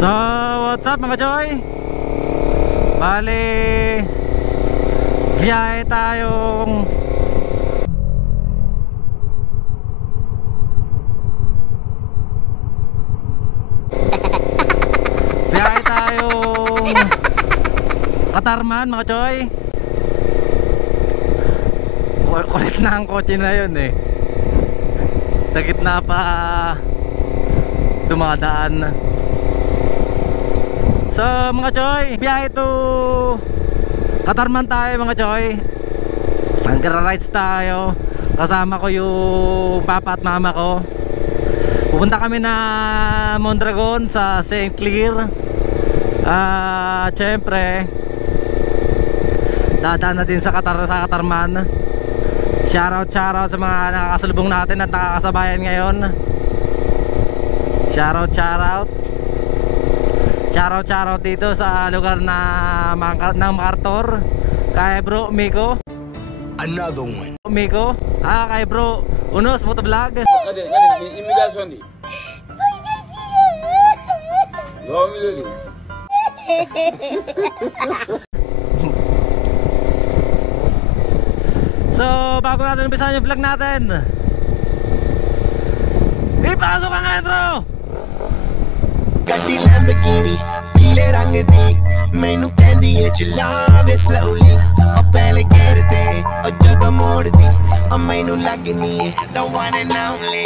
So, what's up mga Joy? Bale, biyahe tayong Katarman mga Joy. Kulit na ang kotse na yun eh. Sa gitna pa dumadaan. So mga Joy, biyahe to Katarman tayo mga Joy. Nag-rides tayo. Kasama ko yung papa at mama ko. Pupunta kami na Mondragon sa St. Clair. Siyempre dadaan na din sa Katarman. Shoutout sa mga nakakasalubong natin at nakakasabayan ngayon. Shoutout dito sa lugar na ng MacArthur. Kay bro Miko. Another one. Miko. Kay bro Unos Motovlog. Immigration di. So bago natin umpisahan yung vlog natin, ipasok ang intro. ਗੱਡੀ ਲੈਂਬਰਗਿਨੀ ਪੀਲੇ ਰੰਗ ਦੀ ਮੈਨੂੰ ਕਹਿੰਦੀ ਏ ਚਲਾਵੇ ਸਲੋਲੀ ਉਹ ਪਹਿਲੇ ਗੇੜ ਤੇ ਉਹ ਜਦੋਂ ਮੋੜਦੀ ਉਹ ਮੈਨੂੰ ਲੱਗਨੀ ਏ the one and only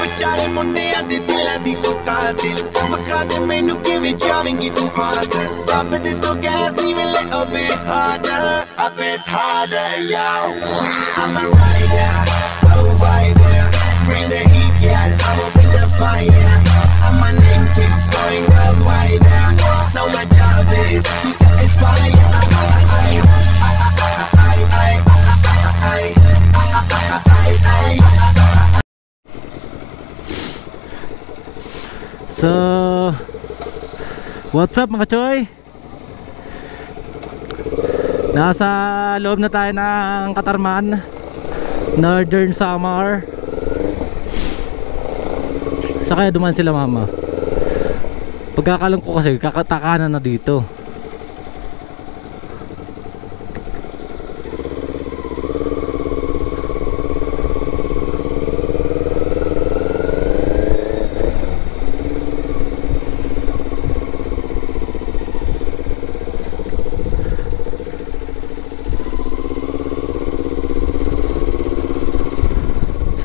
ਵਿਚਾਰੇ ਮੁੰਡਿਆਂ ਦੇ ਦਿਲਾਂ ਦੀ ਤੂੰ ਕਾਤਿਲ ਵਖਾ ਦੇ ਮੈਨੂੰ ਕਿਵੇਂ ਜਾਵੇਂਗੀ ਤੂੰ ਫਾਸਟ ਰੱਬ ਦੇ ਤੋਂ ਗੈਸ ਨਹੀਂ ਮਿਲੇ a bit harder yo I'm a rider provider bring the heat girl I'm up in the fire and my name keeps going worldwide so my job is to satisfy So what's up mga Choy? Nasa loob na tayo ng Katarman, Northern Samar. Sa kaya duman sila mama. Pagkakalam ko kasi kakatakanan na dito.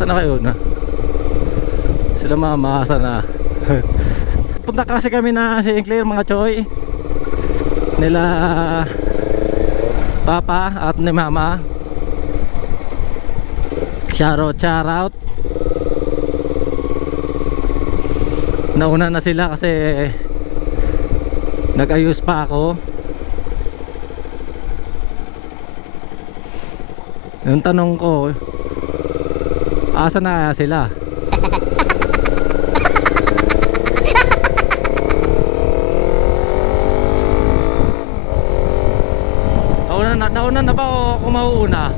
Sana kayo na? Sila mama, sana. Punta kasi kami na St. Clair mga Choy. Nila papa at ni mama. Shoutout. Nauna na sila kasi nag-ayos pa ako. Yung tanong ko, asa na kaya sila? Nauna na ba o ako mauuna?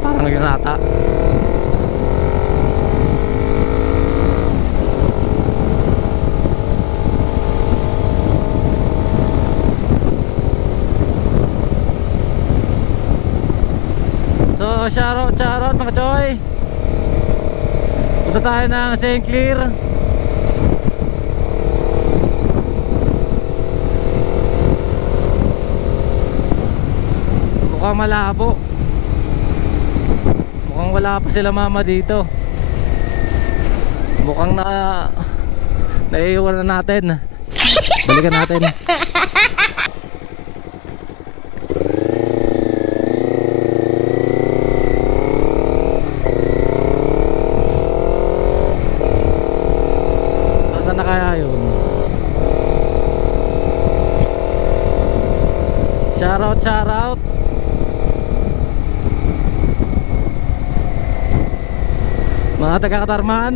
Parang yun ata. So shoutout mga Choy. Punta tayo ng St. Clair. Mukhang malabo. Mukhang wala pa sila mama dito. Mukhang naiiwan na natin. Balikan natin. Saan na kaya yun? Shoutout. mga taga-Katarman.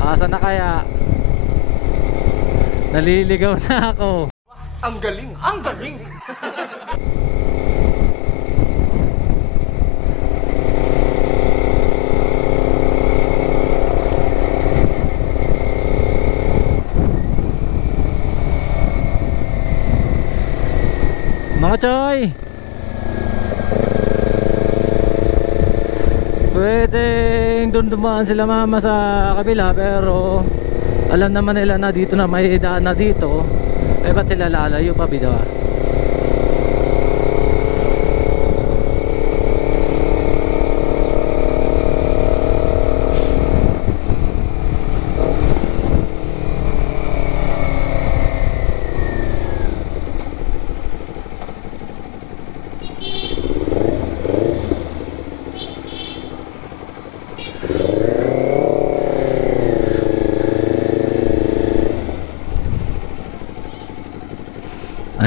Asa na kaya? Naliligaw na ako. Ang galing! Ang galing! Mga choy, pwedeng doon dumaan sila mama sa kabila, pero alam naman nila na dito na may daan na dito. Eh ba't sila lalayo pa bidaw?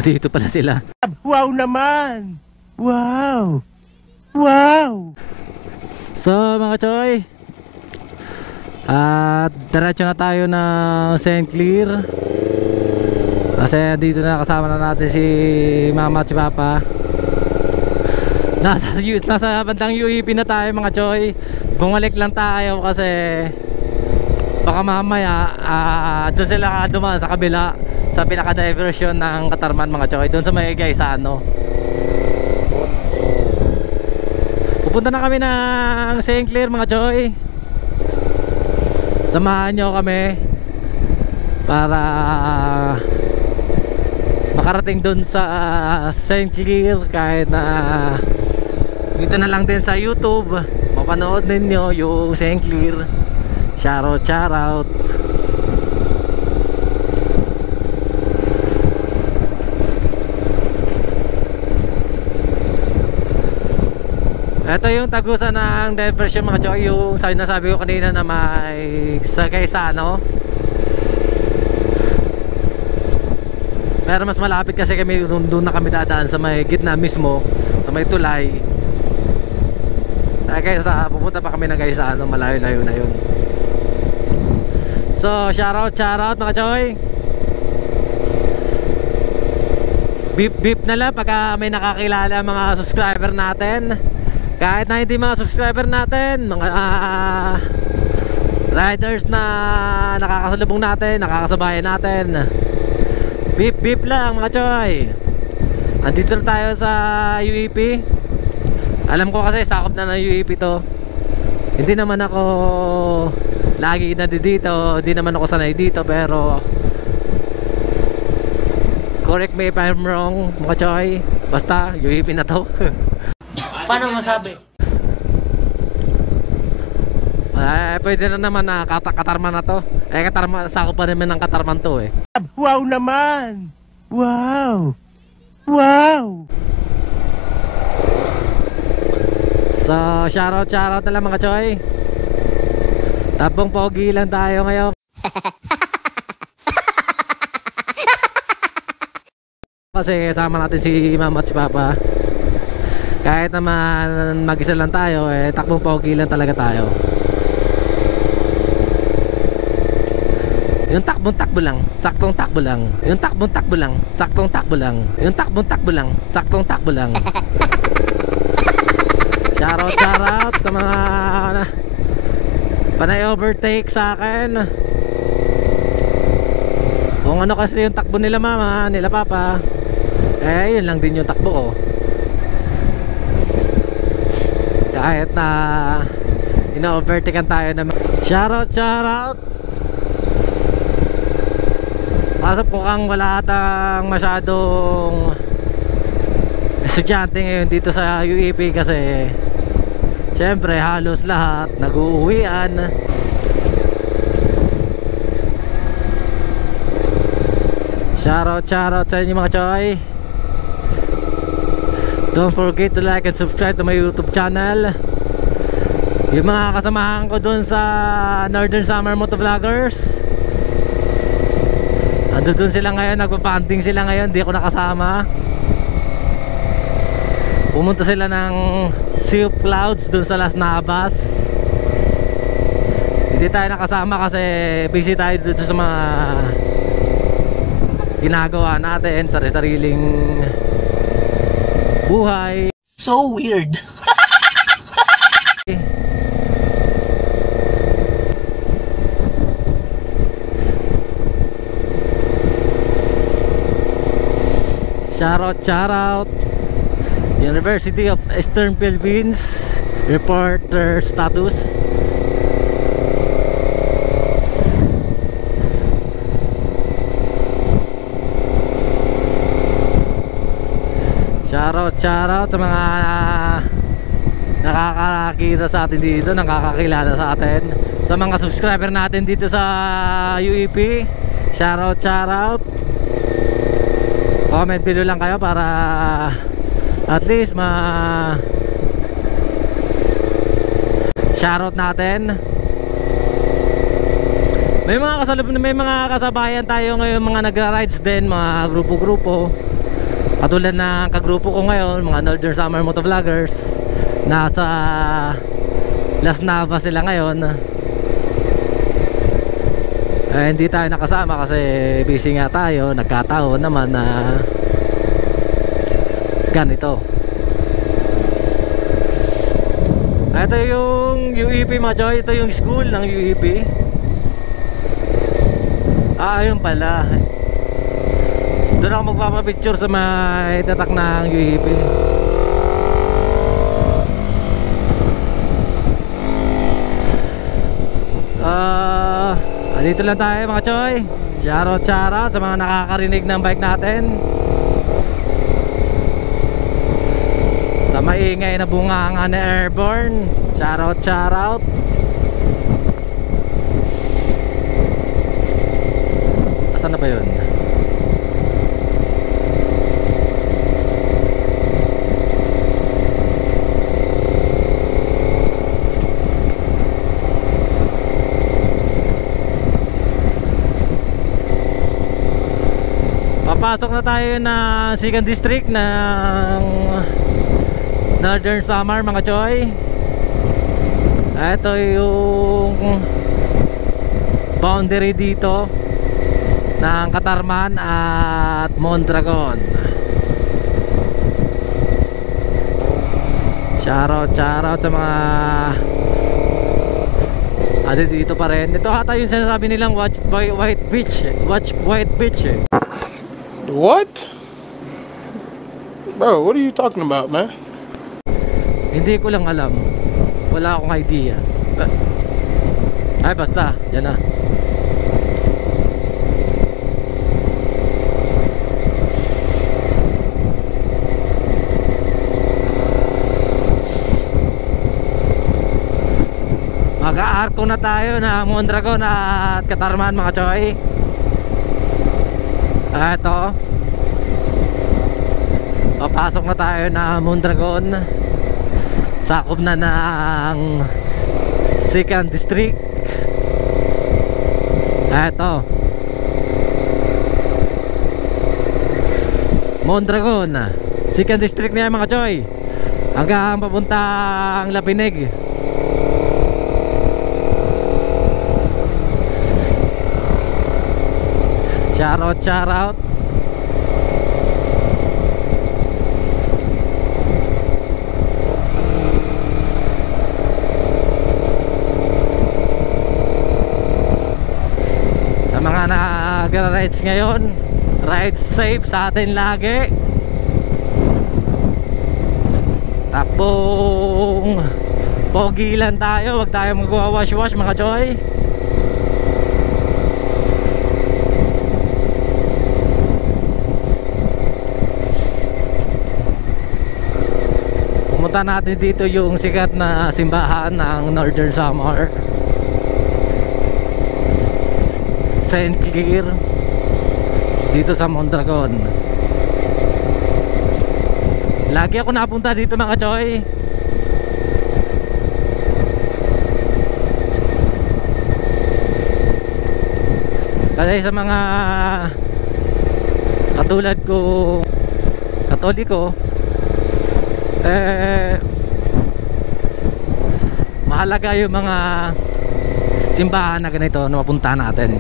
Dito pala sila. Wow naman! Wow! Wow! So mga choy, diretso na tayo ng St. Clair. Kasi dito na kasama na natin si mama at si papa. Nasa bandang UEP na tayo mga choy. Bumalik lang tayo kasi baka mamaya doon sila dumaan sa kabila, sa pinaka-diversion ng Katarman mga choy, doon sa may Gaisano. Pupunta na kami ng St. Clair mga choy. Samahan nyo kami para makarating doon sa St. Clair. Kahit na dito na lang din sa YouTube, mapanood ninyo yung St. Clair. Shoutout, shoutout. Ito yung tagusan ng diversion mga choy, yung nasabi ko kanina na may sa Gaisano. Pero mas malapit kasi kami, doon na kami dadaan sa may gitna mismo, sa may tulay. Kaya pupunta pa kami ng Gaisano, malayo-layo na yun. So shoutout mga choy. Beep na lang pagka may nakakilala mga subscriber natin. Kahit na hindi mga subscriber natin, mga riders na nakakasalubong natin, nakakasabayan natin, beep lang mga choy. Andito na tayo sa UEP. Alam ko kasi sakop na ng UEP to. Hindi naman ako lagi na dito, hindi naman ako sanay dito, pero correct me if I'm wrong mga choy. Basta UEP na to. Paano masabi? Pwede na naman na Katarman na to. Katarman, sakop pa naman ng Katarman to eh. Wow naman! Wow! Wow! So shoutout na lang mga choy. Tapong pogi lang tayo ngayon. Kasi kasama natin si mama at si papa. Kahit naman mag-isa lang tayo, takbong pogi lang talaga tayo. Yung takbong-takbo lang, saktong takbo lang. Yung takbong-takbo lang, saktong takbo lang. Yung takbong-takbo lang, saktong takbo lang. Shoutout sa mga panay overtake sa akin. Kung ano kasi yung takbo nila mama, nila papa, yun lang din yung takbo ko. Kahit na ina-overtakean tayo na shoutout. Kaso mukhang wala atang masyadong estudyante ngayon dito sa UEP kasi syempre halos lahat nag-uuwian. Shoutout sa inyo mga choy. Don't forget to like and subscribe to my YouTube channel. Yung mga kasamahan ko dun sa Northern Summer Motovloggers, Ando dun sila ngayon, nagpa-banding sila ngayon, di ako nakasama. Pumunta sila ng Sea of Clouds dun sa Las Navas. Hindi tayo nakasama kasi busy tayo dito sa mga ginagawa natin, sariling buhay. So weird. Shout out University of Eastern Philippines reporter status. Shout out sa mga nakakakita sa atin dito, nakakakilala sa atin, sa mga subscriber natin dito sa UEP. Shout out. Comment below lang kayo para at least shoutout natin. May mga kasabayan tayo ngayon, mga nagra-rides din, mga grupo-grupo. Katulad ng kagrupo ko ngayon, mga Northern Summer Motovloggers. Nasa Las Navas sila ngayon. Hindi tayo nakasama kasi busy nga tayo. Nagkataon naman na ganito. Ito yung UEP mga choy. Ito yung school ng UEP. Ayun pala. Doon ako magpapapicture sa may tatak ng UEP. Dito lang tayo mga choy. Shout out sa mga nakakarinig ng bike natin, sa maingay na bunganga na airborne. Shout out. Asan na ba yun? Papasok na tayo na 2nd district ng Northern Samar mga choy. Ito yung boundary dito ng Katarman at Mondragon. Shout out sa mga dito pa rin. Ito ata yung sinasabi nilang watch White Beach. What? Bro, what are you talking about, man? Hindi ko lang alam. Wala akong idea. Ay basta, yan na. Mag-aarko na tayo na Mondragon at Katarman mga choy. Ito, papasok na tayo na Mondragon. Sakop na ng 2nd district. Ito, Mondragon 2nd district na yan mga choy, hanggang papuntang Lapinig. Shout out. Sa mga nag-rides ngayon, ride safe sa atin lagi. Takbong pogi lang tayo, wag tayo magwawash mga choy. Pumunta natin dito yung sikat na simbahan ng Northern Samar, St. Clair, dito sa Mondragon. Lagi ako napunta dito mga choy. Kasi sa mga katulad ko Katoliko, mahalaga yung mga simbahan na ganito na mapunta natin.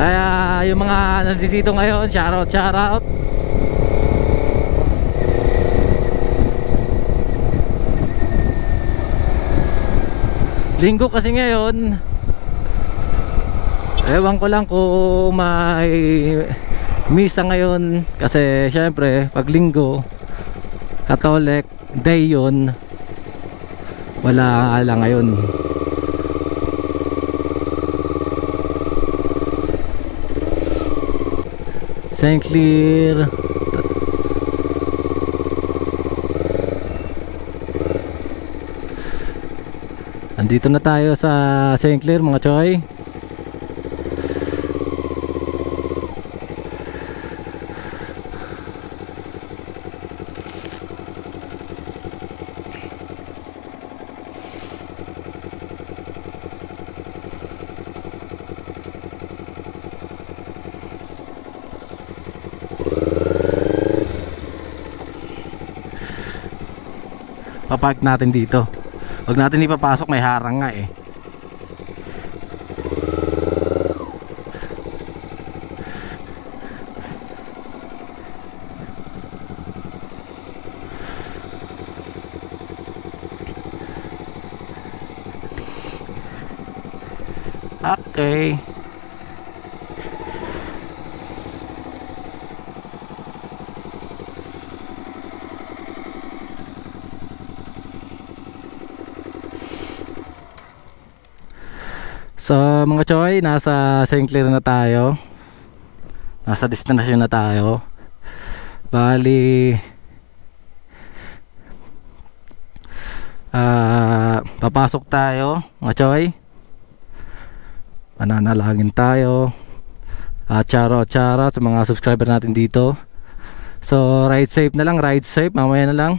Kaya yung mga nandito ngayon, shoutout. Linggo kasi ngayon. Ewan ko lang kung may misa ngayon. Kasi syempre pag linggo Catholic day yun. Wala lang ngayon. St. Clair. Andito na tayo sa St. Clair mga choy. Papark natin dito. Huwag natin ipapasok, may harang nga eh. Okay. So mga choy, nasa St. Clair na tayo. Nasa destination na tayo. Bali papasok tayo mga choy. Mananalangin tayo. Charo sa mga subscriber natin dito. So ride safe na lang, ride safe, mamaya na lang.